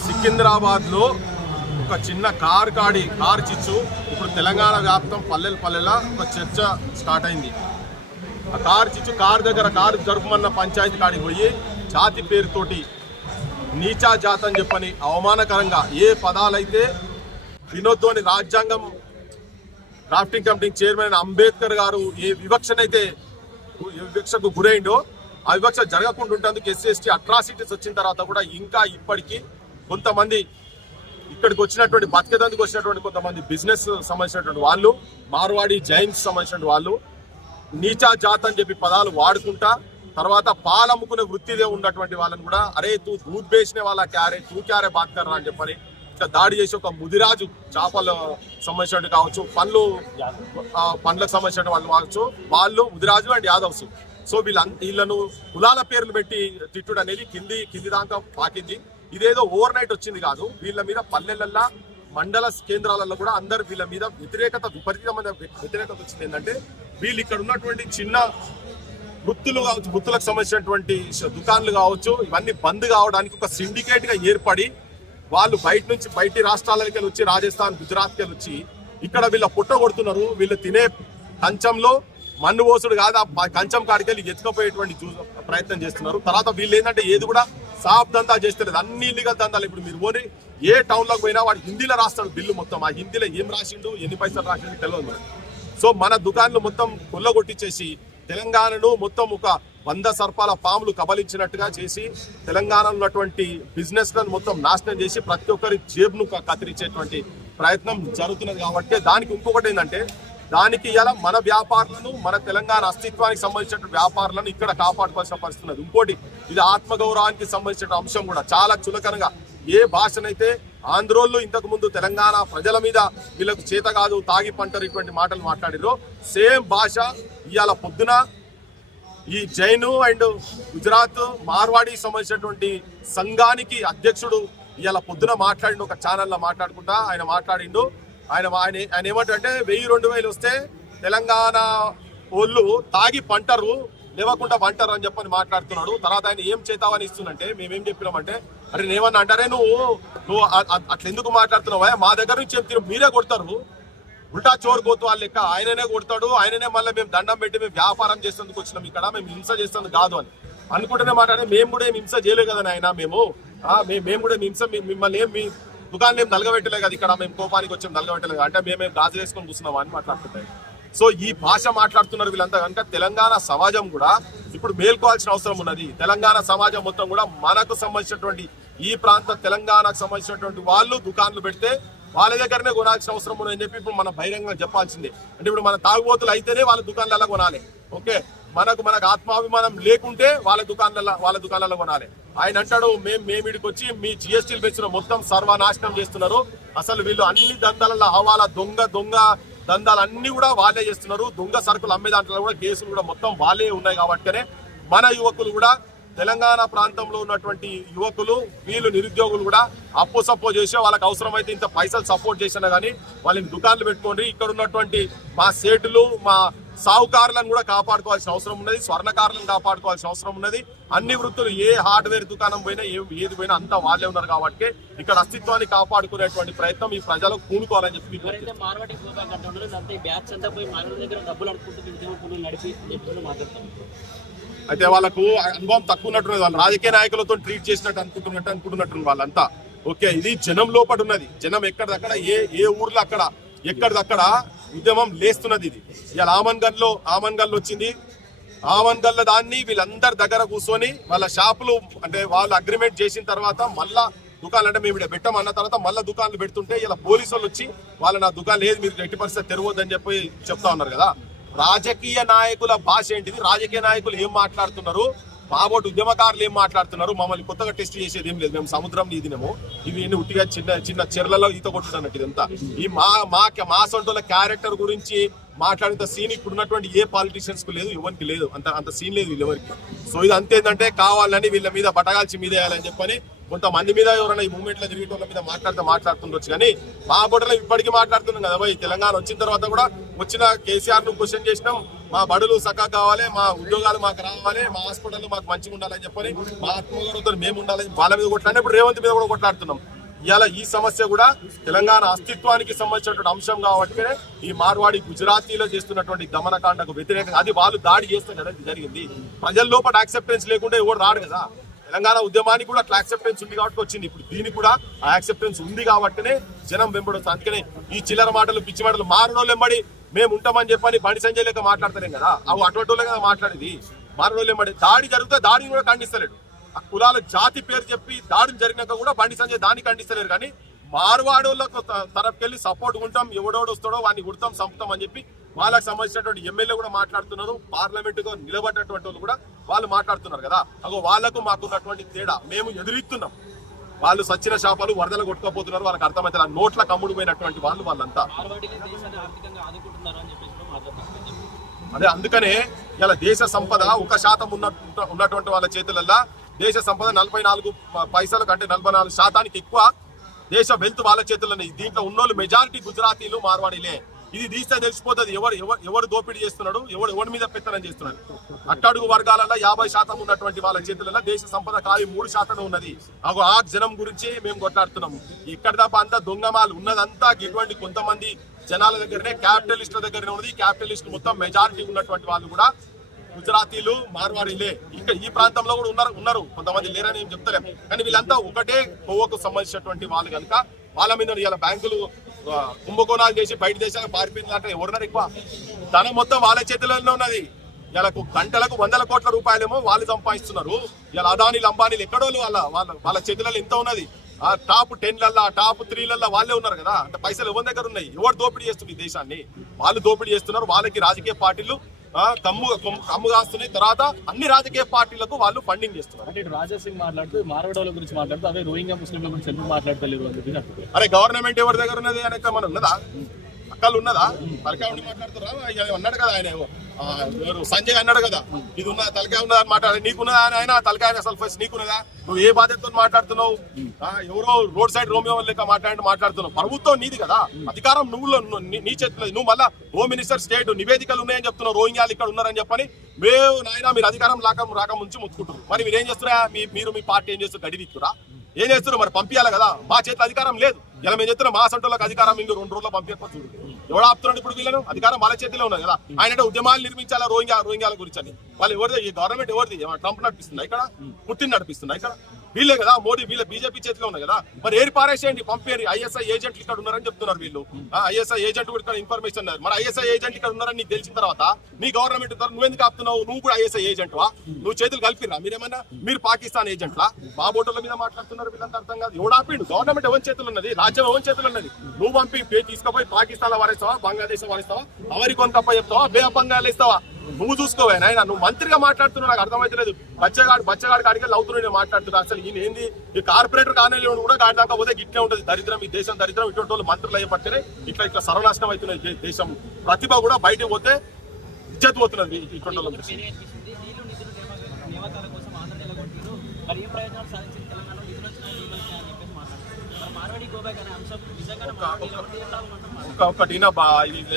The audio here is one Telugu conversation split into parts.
సికింద్రాబాద్లో ఒక చిన్న కార్ కాడి కార్ చిచ్చు. ఇప్పుడు తెలంగాణ వ్యాప్తం పల్లెల పల్లెల ఒక చర్చ స్టార్ట్ అయింది. ఆ కార్ చిచ్చు కార్ దగ్గర కారు జరుపుమన్న పంచాయతీ కాడికి పోయి జాతి పేరుతోటి నీచా జాత అని చెప్పని అవమానకరంగా ఏ పదాలైతే వినోద్దోని రాజ్యాంగం డ్రాఫ్టింగ్ కమిటీ చైర్మన్ అంబేద్కర్ గారు ఏ వివక్షనైతే వివక్షకు గురైండో ఆ వివక్ష జరగకుండా ఉండేందుకు ఎస్సీ ఎస్టీ అట్రాసిటీస్ వచ్చిన తర్వాత కూడా ఇంకా ఇప్పటికీ కొంతమంది ఇక్కడికి వచ్చినటువంటి బతికేదందుకు వచ్చినటువంటి కొంతమంది బిజినెస్ సంబంధించినటువంటి వాళ్ళు మార్వాడి జైన్స్ సంబంధించినటువంటి వాళ్ళు నీచా జాత్ అని చెప్పి పదాలు వాడుకుంటా తర్వాత పాలమ్ముకునే వృత్తిదే ఉన్నటువంటి వాళ్ళని కూడా అరే తూ దూద్ బేసిన వాళ్ళ క్యారే తూ క్యారే బాత్కర్రా అని చెప్పని ఇట్లా దాడి చేసి ఒక ముదిరాజు చేపలు సంబంధించినట్టు కావచ్చు పండ్లు పండ్లకు సంబంధించిన వాళ్ళు కావచ్చు వాళ్ళు ముదిరాజు అండ్ యాదవ్స్. సో వీళ్ళ వీళ్ళను కులాల పేర్లు పెట్టి తిట్టుడు అనేది కింది కింది దాకా పాకింది. ఇదేదో ఓవర్ నైట్ వచ్చింది కాదు. వీళ్ళ మీద పల్లెలల్లా మండల కేంద్రాలలో కూడా అందరు వీళ్ళ మీద వ్యతిరేకత విపరీతమైన వ్యతిరేకత వచ్చింది ఏంటంటే వీళ్ళు ఇక్కడ ఉన్నటువంటి చిన్న వృత్తులు కావచ్చు వృత్తులకు సంబంధించినటువంటి దుకాన్లు కావచ్చు ఇవన్నీ బంద్ కావడానికి ఒక సిండికేట్గా ఏర్పడి వాళ్ళు బయట నుంచి బయటి రాష్ట్రాలకి వచ్చి రాజస్థాన్ గుజరాత్కి వచ్చి ఇక్కడ వీళ్ళ పుట్ట కొడుతున్నారు. వీళ్ళు తినే కంచంలో మన్ను పోసుడు కాదు ఆ కంచం కాడికి వెళ్ళి ఎత్తుకపోయేటువంటి చూ- ప్రయత్నం చేస్తున్నారు. తర్వాత వీళ్ళు ఏంటంటే ఏది కూడా సాఫ్ దందా చేస్తలేదు. అన్ని ఇల్లీగల్ దందాలు ఇప్పుడు మీరు పోనీ ఏ టౌన్లోకి పోయినా వాడు హిందీలో రాస్తాడు బిల్లు మొత్తం. ఆ హిందీలో ఏం రాసిండు ఎన్ని పైసలు రాసిండు తెలియదు సో మన దుకాన్లు మొత్తం కొల్లగొట్టించేసి తెలంగాణను మొత్తం ఒక వంద సర్పాల పాములు కబలించినట్టుగా చేసి తెలంగాణలో ఉన్నటువంటి బిజినెస్లను మొత్తం నాశనం చేసి ప్రతి ఒక్కరి జేబును కత్తిరించేటువంటి ప్రయత్నం జరుగుతున్నది కాబట్టి దానికి ఇంకొకటి ఏంటంటే దానికి ఇలా మన వ్యాపారులను మన తెలంగాణ అస్తిత్వానికి సంబంధించిన వ్యాపారులను ఇక్కడ కాపాడుకోవాల్సిన పరిస్థితి ఉన్నది. ఇంకోటి ఇది ఆత్మగౌరవానికి సంబంధించిన అంశం కూడా చాలా చులకనగా ఏ భాషనైతే ఆంధ్రోళ్ళు ఇంతకు ముందు తెలంగాణ ప్రజల మీద వీళ్ళకు చేత కాదు తాగి పంటరు ఇటువంటి మాటలు మాట్లాడిరో సేమ్ భాష ఇవాళ పొద్దున ఈ జైను అండ్ గుజరాత్ మార్వాడికి సంబంధించినటువంటి సంఘానికి అధ్యక్షుడు ఇవాళ పొద్దున మాట్లాడిండు ఒక ఛానల్లో మాట్లాడుకుంటా ఆయన మాట్లాడిండు. ఆయన ఆయన ఆయన ఏమంటారంటే వెయ్యి రెండు వేలు వస్తే తెలంగాణ వాళ్ళు తాగి పంటరు లేవకుండా పంటరు అని చెప్పని మాట్లాడుతున్నాడు. తర్వాత ఆయన ఏం చేతావని ఇస్తుందంటే మేమేం చెప్పినామంటే అరే నేమన్నా అంటారే నువ్వు నువ్వు అట్లా ఎందుకు మాట్లాడుతున్నావా మా దగ్గర నుంచి చెప్తారు మీరే కొడతారు. ఉల్టా చోరు కోతువాళ్ళ లెక్క ఆయననే కొడతాడు ఆయననే మళ్ళీ మేము దండం పెట్టి మేము వ్యాపారం చేసేందుకు వచ్చినాం ఇక్కడ మేము హింస చేస్తుంది కాదు అని. అనుకుంటేనే మాట్లాడే మేము కూడా ఏం హింస చేయలేదు కదా ఆయన మేము. మేము కూడా హింస మిమ్మల్ని ఏం మీ దుకాణం మేము నలగబెట్టలేదు కదా ఇక్కడ మేము కోపానికి వచ్చాం నలగబెట్టలేదు అంటే మేమేం గాజు వేసుకొని కూర్చున్నాం అని మాట్లాడుతుంటాయి. సో ఈ భాష మాట్లాడుతున్నారు వీళ్ళంతా కనుక తెలంగాణ సమాజం కూడా ఇప్పుడు మేల్కోవాల్సిన అవసరం ఉన్నది. తెలంగాణ సమాజం మొత్తం కూడా మనకు సంబంధించినటువంటి ఈ ప్రాంత తెలంగాణకు సంబంధించినటువంటి వాళ్ళు దుకాన్లు పెడితే వాళ్ళ దగ్గరనే కొనాల్సిన అవసరం ఉందని చెప్పి ఇప్పుడు మనం బహిరంగంగా చెప్పాల్సిందే. అంటే ఇప్పుడు మన తాగుబోతులు అయితేనే వాళ్ళ దుకాణాలలో కొనాలి. ఓకే? మనకు మనకు ఆత్మాభిమానం లేకుంటే వాళ్ళ దుకాణాల వాళ్ళ దుకాణాలలో కొనాలి. ఆయన అంటాడు మేము మేమిడికి వచ్చి మీ జిఎస్టీలు పెంచిన మొత్తం సర్వనాశనం చేస్తున్నారు. అసలు వీళ్ళు అన్ని దందాలలో హవాలా దొంగ దొంగ దందాలు అన్ని కూడా వాళ్ళే చేస్తున్నారు. దొంగ సరుకులు అమ్మే దాంట్లో కూడా కేసులు కూడా మొత్తం వాళ్ళే ఉన్నాయి కాబట్టినే మన యువకులు కూడా తెలంగాణ ప్రాంతంలో ఉన్నటువంటి యువకులు వీళ్ళు నిరుద్యోగులు కూడా అప్పు సపోర్ట్ చేసి వాళ్ళకి అవసరమైతే ఇంత పైసలు సపోర్ట్ చేసినా కానీ వాళ్ళని దుకాణాలు పెట్టుకోండి. ఇక్కడ ఉన్నటువంటి మా సేటులు మా సావుకారులను కూడా కాపాడుకోవాల్సిన అవసరం ఉన్నది స్వర్ణకారులను కాపాడుకోవాల్సిన అవసరం ఉన్నది. అన్ని వృత్తులు ఏ హార్డ్వేర్ దుకాణం పోయినా ఏ ఏది పోయినా అంతా వాళ్ళే ఉన్నారు కాబట్టి ఇక్కడ అస్తిత్వాన్ని కాపాడుకునేటువంటి ప్రయత్నం ఈ ప్రజలకు కూనుకోవాలని చెప్పి అయితే వాళ్ళకు అనుభవం తక్కువ ఉన్నట్టున్నది వాళ్ళు రాజకీయ నాయకులతో ట్రీట్ చేసినట్టు అనుకుంటున్నట్టు అనుకుంటున్నట్టు వాళ్ళంతా ఓకే ఇది జనం లోపల ఉన్నది జనం ఎక్కడిదక్కడ ఏ ఏ ఊర్లో అక్కడ ఎక్కడిదక్కడ ఉద్యమం లేస్తున్నది ఇది. ఇవాళ ఆమన్గల్లో ఆమన్గల్ వచ్చింది. ఆమన్గల్ దాన్ని వీళ్ళందరి దగ్గర కూర్చొని వాళ్ళ షాపులు అంటే వాళ్ళు అగ్రిమెంట్ చేసిన తర్వాత మళ్ళా దుకాణాలు అంటే మేము ఇక్కడ పెట్టమన్న తర్వాత మళ్ళీ దుకాణాలు పెడుతుంటే ఇలా పోలీసు వాళ్ళు వచ్చి వాళ్ళ నా దుకాణం లేదు మీరు ఎట్టి పరిస్థితి తెరవద్దని చెప్పి చెప్తా ఉన్నారు కదా. రాజకీయ నాయకుల భాష ఏంటిది? రాజకీయ నాయకులు ఏం మాట్లాడుతున్నారు? బాబోటి ఉద్యమకారులు ఏం మాట్లాడుతున్నారు? మమ్మల్ని కొత్తగా టెస్ట్ చేసేది ఏం లేదు. మేము సముద్రం ఈదినము ఇవి ఎన్ని ఉట్టిగా చిన్న చిన్న చెర్లలో ఈత కొట్టున్నట్టు ఇదంతా. ఈ మా మా మా సొంటల క్యారెక్టర్ గురించి మాట్లాడినంత సీన్ ఇప్పుడు ఉన్నటువంటి ఏ పాలిటీషియన్స్కు లేదు ఎవరికి లేదు. అంత అంత సీన్ లేదు వీళ్ళెవరికి సో ఇది అంతేందంటే కావాలని వీళ్ళ మీద బటగాల్చి మీద వేయాలని చెప్పని కొంతమంది మీద ఎవరైనా ఈ మూమెంట్లో తిరిగేటోళ్ళ మీద మాట్లాడితే మాట్లాడుతుండొచ్చు. కానీ మా బొట్టలో ఇప్పటికీ మాట్లాడుతున్నాం కదా. తెలంగాణ వచ్చిన తర్వాత కూడా వచ్చిన కేసీఆర్ను క్వశ్చన్ చేసినాం. మా బడులు సక్కగా కావాలి మా ఉద్యోగాలు మాకు రావాలి మా హాస్పిటల్ మాకు మంచిగా ఉండాలని చెప్పని మా ఆత్మగౌరవంతో మేము ఉండాలని వాళ్ళ మీద కొట్లాడిన ఇప్పుడు రేవంత్ మీద కూడా కొట్లాడుతున్నాం. ఇవాళ ఈ సమస్య కూడా తెలంగాణ అస్తిత్వానికి సంబంధించినటువంటి అంశం కాబట్టి ఈ మార్వాడి గుజరాతీలో చేస్తున్నటువంటి దమనకాండకు వ్యతిరేకంగా అది వాళ్ళు దాడి చేస్తే కదా జరిగింది. ప్రజల లోపల యాక్సెప్టెన్స్ లేకుండా ఎవరు రాడు కదా. తెలంగాణ ఉద్యమానికి కూడా అట్లా యాక్సెప్టెన్స్ ఉంది కాబట్టి వచ్చింది. ఇప్పుడు దీనికి కూడా ఆ యాక్సెప్టెన్స్ ఉంది కాబట్టినే జనం వెంబడొచ్చు అందుకనే ఈ చిల్లర మాటలు పిచ్చి మాటలు మారణోళ్ళు వెంబడి మేము ఉంటామని చెప్పని బండి సంజయ్ లేక మాట్లాడతలేం కదా. అవి అటువంటి కదా మాట్లాడేది. మారణోళ్ళు దాడి జరిగితే దాడిని కూడా ఖండిస్తలేడు. ఆ కులాల జాతి పేరు చెప్పి దాడిని జరిగినాక కూడా బండి సంజయ్ దాన్ని ఖండిస్తలేరు కానీ మార్వాడోళ్ళకు తరపుకెళ్ళి సపోర్ట్ ఉంటాం ఎవడోడు వస్తాడో వాడిని గుడతాం సంపుతాం అని చెప్పి వాళ్ళకి సంబంధించినటువంటి ఎమ్మెల్యే కూడా మాట్లాడుతున్నారు. పార్లమెంటుగా నిలబడినటువంటి వాళ్ళు కూడా వాళ్ళు మాట్లాడుతున్నారు కదా. అగో వాళ్ళకు మాకున్నటువంటి తేడా. మేము ఎదురిస్తున్నాం. వాళ్ళు సచ్చిన చేపలు వరదలు కొట్టుకోపోతున్నారు. వాళ్ళకి అర్థమైతే ఆ నోట్ల కమ్ముడు పోయినటువంటి వాళ్ళు వాళ్ళంతా. అదే అందుకనే ఇలా దేశ సంపద ఒక శాతం ఉన్న ఉన్నటువంటి వాళ్ళ చేతులల్లా దేశ సంపద నలభై నాలుగు పైసలు పైసల కంటే నలభై నాలుగు శాతానికి ఎక్కువ దేశ వెల్త్ వాళ్ళ చేతుల్లో దీంట్లో ఉన్నోళ్ళు మెజారిటీ గుజరాతీలు మార్వాడీలే. ఇది తీస్తే తెలిసిపోతుంది. ఎవరు ఎవరు ఎవరు దోపిడీ చేస్తున్నాడు? ఎవరు ఎవరి మీద పెత్తనం చేస్తున్నాడు? అట్టడుగు వర్గాలలో యాభై శాతం ఉన్నటువంటి వాళ్ళ చేతులలో దేశ సంపద ఖాళీ మూడు శాతం ఉన్నది. అగో ఆ జనం గురించి మేము కొట్లాడుతున్నాము ఇక్కడ తప్ప అంతా దొంగమాలు ఉన్నదంతా ఇటువంటి కొంతమంది జనాల దగ్గరనే క్యాపిటలిస్టుల దగ్గరనే ఉన్నది. క్యాపిటలిస్ట్ మొత్తం మెజారిటీ ఉన్నటువంటి వాళ్ళు కూడా గుజరాతీలు మార్వాడీలే. ఇంకా ఈ ప్రాంతంలో కూడా ఉన్నారు ఉన్నారు. కొంతమంది లేరని ఏం చెప్తలేం. కానీ వీళ్ళంతా ఒకటే కొవ్వకు సంబంధించినటువంటి వాళ్ళు కనుక వాళ్ళ మీద ఇలా బ్యాంకులు కుంభకోణాలు చేసి బయట దేశాలకు పారిపోయిందంటే ఎవరున్నారు ఎక్కువ? ధనం మొత్తం వాళ్ళ చేతులలో ఉన్నది. ఇలా గంటలకు వందల కోట్ల రూపాయలేమో వాళ్ళు సంపాదిస్తున్నారు. ఇలా అదానీలు అంబానీలు ఎక్కడో వాళ్ళ వాళ్ళ వాళ్ళ చేతులలో ఎంత ఉన్నది. ఆ టాప్ టెన్లల్లా టాప్ త్రీలల్లా వాళ్ళే ఉన్నారు కదా. అంటే పైసలు ఎవరి దగ్గర ఉన్నాయి? ఎవరు దోపిడీ చేస్తుంది ఈ దేశాన్ని? వాళ్ళు దోపిడీ చేస్తున్నారు. వాళ్ళకి రాజకీయ పార్టీలు కమ్ము కమ్ము- కాస్తున్నాయి. తర్వాత అన్ని రాజకీయ పార్టీలకు వాళ్ళు ఫండింగ్ చేస్తున్నారు. అంటే ఇటు రాజా సింగ్ మాట్లాడుతూ మార్వాడోల గురించి మాట్లాడుతూ అవే రోహింగ్యా ముస్లింల గురించి ఎందుకు మాట్లాడతలేరు అని. అరే గవర్నమెంట్ ఎవరి దగ్గర ఉన్నది? అనే మన ఉన్నదా? అక్కలు ఉన్నదా? మాట్లాడుతురా ఆయన అన్నాడు కదా ఆయన సంజయ్ అన్నాడు కదా ఇది ఉన్న తలకాయ ఉన్నదా అని మాట్లాడు నీకున్నదా అని ఆయన తలకాయ అసలు ఫస్ట్ నీకున్నదా? నువ్వు ఏ బాధ్యతతో మాట్లాడుతున్నావు? ఎవరో రోడ్ సైడ్ రోమియో లెక్క మాట్లాడి మాట్లాడుతున్నావు. ప్రభుత్వం నీది కదా అధికారం నువ్వు నీ- చేతులేదు చేతిలో నువ్వు మళ్ళా హోమ్ మినిస్టర్ స్టేట్ నివేదికలు ఉన్నాయని చెప్తున్నావు రోహింగ్యాలు ఇక్కడ ఉన్నారని చెప్పని. మేము నాయన మీరు అధికారం లాక రాక ముంచి ముత్తుకుంటారు మరి మీరు ఏం చేస్తున్నారా? మీ మీరు మీ పార్టీ ఏం చేస్తారు గడివిక్కురా ఏం చేస్తున్నారు? మరి పంపించాలి కదా మా చేతిలో అధికారం లేదు. ఇలా మేము చెప్తున్నాం మా సంటోళ్ళకి అధికారం ఇంకో రెండు రోజుల్లో పంపించకపోతే ఎవడు ఆపుతున్నాడు ఇప్పుడు వీళ్ళను? అధికారం వాళ్ళ చేతిలో ఉన్నది కదా. ఆయన అంటే ఉద్యమాలు నిర్మించాలా రోహింగ్యా రోహింగ్యాల గురించి అని. వాళ్ళు ఎవరిది? ఈ గవర్నమెంట్ ఎవరిది? ట్రంప్ నడిపిస్తుందా ఇక్కడ? పుట్టిన నడిపిస్తుందా ఇక్కడ? వీళ్ళే కదా మోడీ వీళ్ళ బీజేపీ చేతిలో ఉన్నాయి కదా. మరి ఏరి పారేసేయండి పంపేరి ఐఎస్ఐ ఏజెంట్లు ఇక్కడ ఉన్నారని చెప్తున్నారు వీళ్ళు. ఐఎస్ఐ ఏజెంట్ కూడా ఇక్కడ ఇన్ఫర్మేషన్ ఉన్నారు మరి ఐఎస్ఐ ఏజెంట్ ఇక్కడ ఉన్నారని నీకు తెలిసిన తర్వాత నీ గవర్నమెంట్ ద్వారా నువ్వెందుకు ఆపుతున్నావు? నువ్వు కూడా ఐఎస్ఐ ఏజెంట్ వా నువ్వు చేతులు కలిపిరా. మీరేమన్నా? మీరు పాకిస్తాన్ ఏజెంట్లా? మా మీద మాట్లాడుతున్నారు వీళ్ళంతా అర్థం కాదు. ఎవడు ఆపిండు? గవర్నమెంట్ ఎవరి చేతులు ఉన్నది? రాజ్యం ఎవరి చేతులు ఉన్నది? నువ్వు పంపి తీసుకుపోయి పాకిస్తాన్ వారేస్తావా? బంగ్లాదేశ్ వారేస్తావా? అమెరికన్ కొంత చెప్తావా? బే ఆఫ్ ఇస్తావా? నువ్వు చూసుకోవే నాయన నువ్వు మంత్రిగా మాట్లాడుతున్నావు నాకు అర్థమైతలేదు బచ్చగాడు బచ్చగాడు కాడికి అవుతున్నాడు నేను మాట్లాడుతున్నా అసలు ఈయన ఏంది ఈ కార్పొరేటర్ కానీ కూడా గాడి దాకా పోతే ఇట్లే ఉంటుంది దరిద్రం ఈ దేశం దరిద్రం ఇటువంటి వాళ్ళు మంత్రులు అయ్యే ఇట్లా ఇట్లా సర్వనాశనం అవుతున్నది దే- దేశం ప్రతిభ కూడా బయటకు పోతే ఇజ్జత్ పోతున్నది ఇటువంటి వాళ్ళ ఒకటి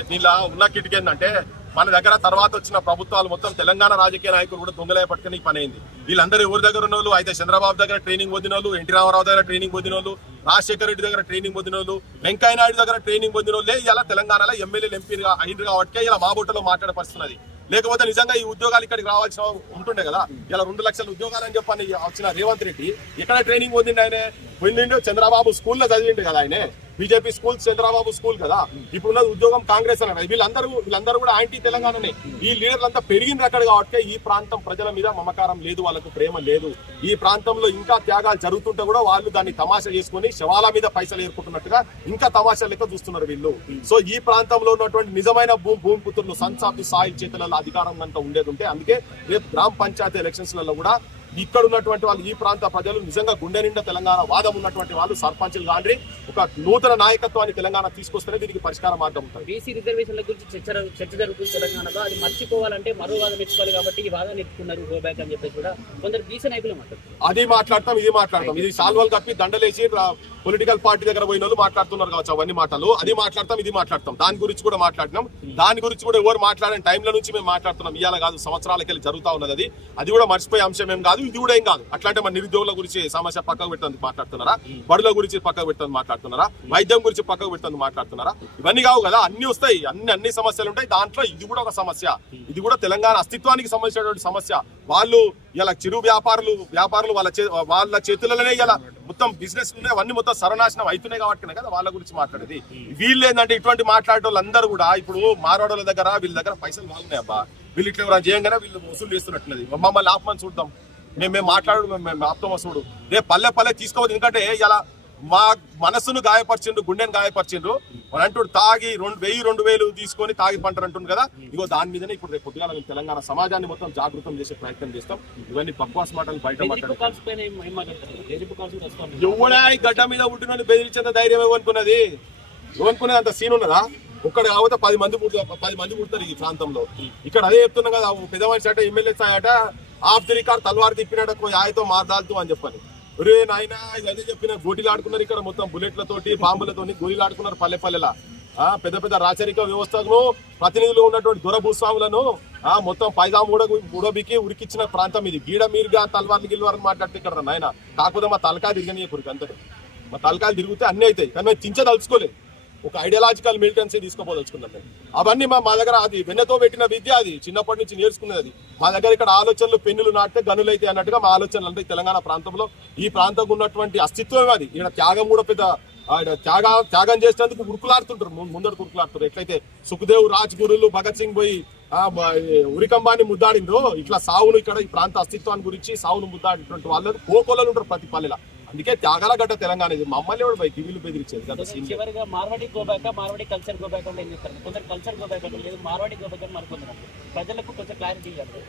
దీనిలా ఉన్న కిటికీ ఏంటంటే మన దగ్గర తర్వాత వచ్చిన ప్రభుత్వాలు మొత్తం తెలంగాణ రాజకీయ నాయకులు కూడా దొంగలే పట్టుకుని పని అయింది వీళ్ళందరూ ఎవరి దగ్గర ఉన్న వాళ్ళు అయితే చంద్రబాబు దగ్గర ట్రైనింగ్ పొందిన వాళ్ళు ఎన్టీ రామారావు దగ్గర ట్రైనింగ్ పొందిన వాళ్ళు రాజశేఖర రెడ్డి దగ్గర ట్రైనింగ్ పొందిన వాళ్ళు వెంకయ్య నాయుడు దగ్గర ట్రైనింగ్ పొందిన వాళ్ళే ఇలా తెలంగాణలో ఎమ్మెల్యేలు ఎంపీలుగా అయింది కాబట్టి ఇలా మా మాట్లాడే మాట్లాడపరుస్తున్నది. లేకపోతే నిజంగా ఈ ఉద్యోగాలు ఇక్కడికి రావాల్సిన ఉంటుండే కదా? ఇలా రెండు లక్షల ఉద్యోగాలు అని చెప్పని వచ్చిన రేవంత్ రెడ్డి ఇక్కడ ట్రైనింగ్ పొందిండు ఆయన? పొందిండు చంద్రబాబు స్కూల్లో చదివిండు కదా ఆయన? బీజేపీ స్కూల్ చంద్రబాబు స్కూల్ కదా. ఇప్పుడున్నది ఉద్యోగం కాంగ్రెస్ అన్నారు వీళ్ళందరూ వీళ్ళందరూ కూడా యాంటీ తెలంగాణనే. ఈ లీడర్లు అంతా పెరిగిన అక్కడ కాబట్టి ఈ ప్రాంతం ప్రజల మీద మమకారం లేదు వాళ్ళకు ప్రేమ లేదు. ఈ ప్రాంతంలో ఇంకా త్యాగాలు జరుగుతుంటే కూడా వాళ్ళు దాన్ని తమాషా చేసుకొని శవాల మీద పైసలు ఏర్పుతున్నట్టుగా ఇంకా తమాషా లెక్క చూస్తున్నారు వీళ్ళు. సో ఈ ప్రాంతంలో ఉన్నటువంటి నిజమైన భూ భూమి పుత్రులు సన్స్ ఆఫ్ ది సాయిల్ చేతులలో అధికారం కనుక ఉండేది ఉంటే అందుకే రేపు గ్రామ పంచాయతీ ఎలక్షన్స్లలో కూడా ఇక్కడ ఉన్నటువంటి వాళ్ళు ఈ ప్రాంత ప్రజలు నిజంగా గుండె నిండా తెలంగాణ వాదం ఉన్నటువంటి వాళ్ళు సర్పంచులు కానీ ఒక నూతన నాయకత్వాన్ని తెలంగాణ తీసుకొస్తేనే దీనికి పరిష్కార మార్గం ఉంటుంది. బీసీ రిజర్వేషన్ల గురించి చర్చ చర్చ జరుగుతుంది తెలంగాణలో. అది మర్చిపోవాలంటే మరో వాదం ఎత్తుకోవాలి కాబట్టి ఈ వాదం ఎత్తుకున్నారు గోబ్యాక్ అని చెప్పేసి కూడా కొందరు బీసీ నాయకులు మాట్లాడుతున్నారు. అది మాట్లాడతాం ఇది మాట్లాడతాం. ఇది సాల్వలు కప్పి దండలేసి పొలిటికల్ పార్టీ దగ్గర పోయిన వాళ్ళు మాట్లాడుతున్నారు కావచ్చు అవన్నీ మాటలు. అది మాట్లాడతాం ఇది మాట్లాడతాం. దాని గురించి కూడా మాట్లాడినాం. దాని గురించి కూడా ఎవరు మాట్లాడిన టైంలో నుంచి మేము మాట్లాడుతున్నాం. ఇవాళ కాదు సంవత్సరాలకి వెళ్ళి జరుగుతా ఉన్నది అది. అది కూడా మర్చిపోయే అంశం ఏం కాదు. ఇది కూడా ఏం కాదు. అట్లాంటి మన నిరుద్యోగుల గురించి సమస్య పక్కకు పెట్టడానికి మాట్లాడుతున్నారా? బడుల గురించి పక్కకు పెట్టడానికి మాట్లాడుతున్నారా? వైద్యం గురించి పక్కకు పెట్టడానికి మాట్లాడుతున్నారా? ఇవన్నీ కావు కదా. అన్ని వస్తాయి. అన్ని అన్ని సమస్యలు ఉంటాయి. దాంట్లో ఇది కూడా ఒక సమస్య. ఇది కూడా తెలంగాణ అస్తిత్వానికి సంబంధించినటువంటి సమస్య. వాళ్ళు ఇలా చిరు వ్యాపారులు వ్యాపారులు వాళ్ళ చే వాళ్ళ చేతులలోనే ఇలా మొత్తం బిజినెస్ ఉన్నాయి. అవన్నీ మొత్తం సర్వనాశనం అవుతున్నాయి కాబట్టి కదా వాళ్ళ గురించి మాట్లాడేది. వీళ్ళు ఏంటంటే ఇటువంటి మాట్లాడే వాళ్ళందరూ కూడా ఇప్పుడు మారోడల దగ్గర వీళ్ళ దగ్గర పైసలు బాగున్నాయి అబ్బా. వీళ్ళు ఇట్లా చేయంగానే వీళ్ళు వసూలు చేస్తున్నట్లున్నది మమ్మల్ని ఆపమని చూద్దాం. మేము మేము మాట్లాడు మేము ఆపుతాం చూడు రేపు పల్లె పల్లె తీసుకోవద్దు. ఎందుకంటే ఇలా మా మనసును గాయపరిచిండ్రు గుండెని గాయపరిచిండ్రు అని అంటూ తాగి రెండు వెయ్యి రెండు వేలు తీసుకొని తాగి పంటలు అంటుంది కదా. ఇగో దాని మీదనే ఇప్పుడు రేపు పొద్దుగాల మేము తెలంగాణ సమాజాన్ని మొత్తం జాగృతం చేసే ప్రయత్నం చేస్తాం. ఇవన్నీ బక్వాస్ మాటలు బయట ఎవడా ఈ గడ్డ మీద పుట్టినని బెదిరించేంత ధైర్యం ఏమనుకున్నది ఏమనుకునేది అంత సీన్ ఉన్నదా? ఒక్కడ కాకపోతే పది మంది పుడతారు పది మంది పుడతారు ఈ ప్రాంతంలో. ఇక్కడ అదే చెప్తున్నా కదా పెద్ద మనిషి అట ఎమ్మెల్యే స్థాయి అట ఆఫ్ ది రికార్డ్ తలవారు తిప్పినాడు పోయి ఆయతో మాట్లాడుతూ అని చెప్పని. ఒరే నాయనా ఇది చెప్పిన గోటీలు ఆడుకున్నారు ఇక్కడ మొత్తం బుల్లెట్లతోటి బాంబులతోని గోళీలు ఆడుకున్నారు పల్లె పల్లెలా. ఆ పెద్ద పెద్ద రాచరిక వ్యవస్థను ప్రతినిధులు ఉన్నటువంటి దురభూస్వాములను ఆ మొత్తం పైగా మూడ మూడబికి ఉరికిచ్చిన ప్రాంతం ఇది. గీడ మీరుగా తల్వార్లు గిల్వారని మాట్లాడితే ఇక్కడ నాయన. కాకపోతే మా తలకాయ తిరగని కురికి అంతే మా తలకాయలు తిరిగితే అన్నీ అవుతాయి. కానీ మేము చించదలుచుకోలేదు. ఒక ఐడియాలజికల్ మిలిటెన్సీ తీసుకోపోదలుచుకున్నాం మేము. అవన్నీ మా మా దగ్గర అది వెన్నతో పెట్టిన విద్య అది. చిన్నప్పటి నుంచి నేర్చుకున్నది అది. మా దగ్గర ఇక్కడ ఆలోచనలు పెన్నులు నాటితే గనులు అయితే అన్నట్టుగా మా ఆలోచనలు అంటే తెలంగాణ ప్రాంతంలో ఈ ప్రాంతం ఉన్నటువంటి అస్తిత్వమే అది. ఇక్కడ త్యాగం కూడా పెద్ద ఆయన త్యాగ త్యాగం చేసినందుకు ఉరుకులాడుతుంటారు. ముందడు ఉరుకులాడుతారు ఎట్లయితే సుఖదేవ్ రాజ్ గురులు భగత్ సింగ్ పోయి ఉరికంబాన్ని ముద్దాడిందో ఇట్లా సావును ఇక్కడ ఈ ప్రాంత అస్తిత్వాన్ని గురించి సావును ముద్దాడినటువంటి వాళ్ళు కోకోలలో ఉంటారు ప్రతి పల్లెల. అందుకే త్యాగాల గడ్డ తెలంగాణ ఇది. మమ్మల్ని కూడా పోయి దివిలు బెదిరించేది? కదా సీన్ చివరిగా Marwadi go back Marwadi culture go back అంటే ఏం చెప్తారు కొందరు కల్చర్ గోబ్యాక్ అంటే లేదు మార్వాడి గోబ్యాక్ అని మరికొందరు. ప్రజలకు కొంచెం క్లారిటీ ఇవ్వాలి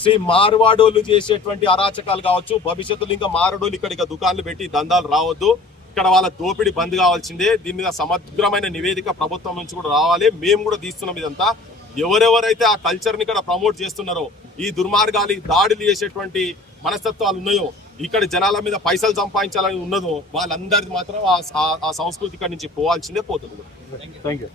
శ్రీ మార్వాడోళ్ళు చేసేటువంటి అరాచకాలు కావచ్చు భవిష్యత్తులో ఇంకా మారడోళ్ళు ఇక్కడ ఇక దుకాన్లు పెట్టి దందాలు రావద్దు. ఇక్కడ వాళ్ళ దోపిడీ బంద్ కావాల్సిందే. దీని మీద సమగ్రమైన నివేదిక ప్రభుత్వం నుంచి కూడా రావాలి. మేము కూడా తీస్తున్నాం ఇదంతా. ఎవరెవరైతే ఆ కల్చర్ని ఇక్కడ ప్రమోట్ చేస్తున్నారో ఈ దుర్మార్గాలు దాడులు చేసేటువంటి మనస్తత్వాలు ఉన్నాయో ఇక్కడ జనాల మీద పైసలు సంపాదించాలని ఉన్నదో వాళ్ళందరిది మాత్రం ఆ- ఆ- సంస్కృతి ఇక్కడి నుంచి పోవాల్సిందే పోతుంది. Thank you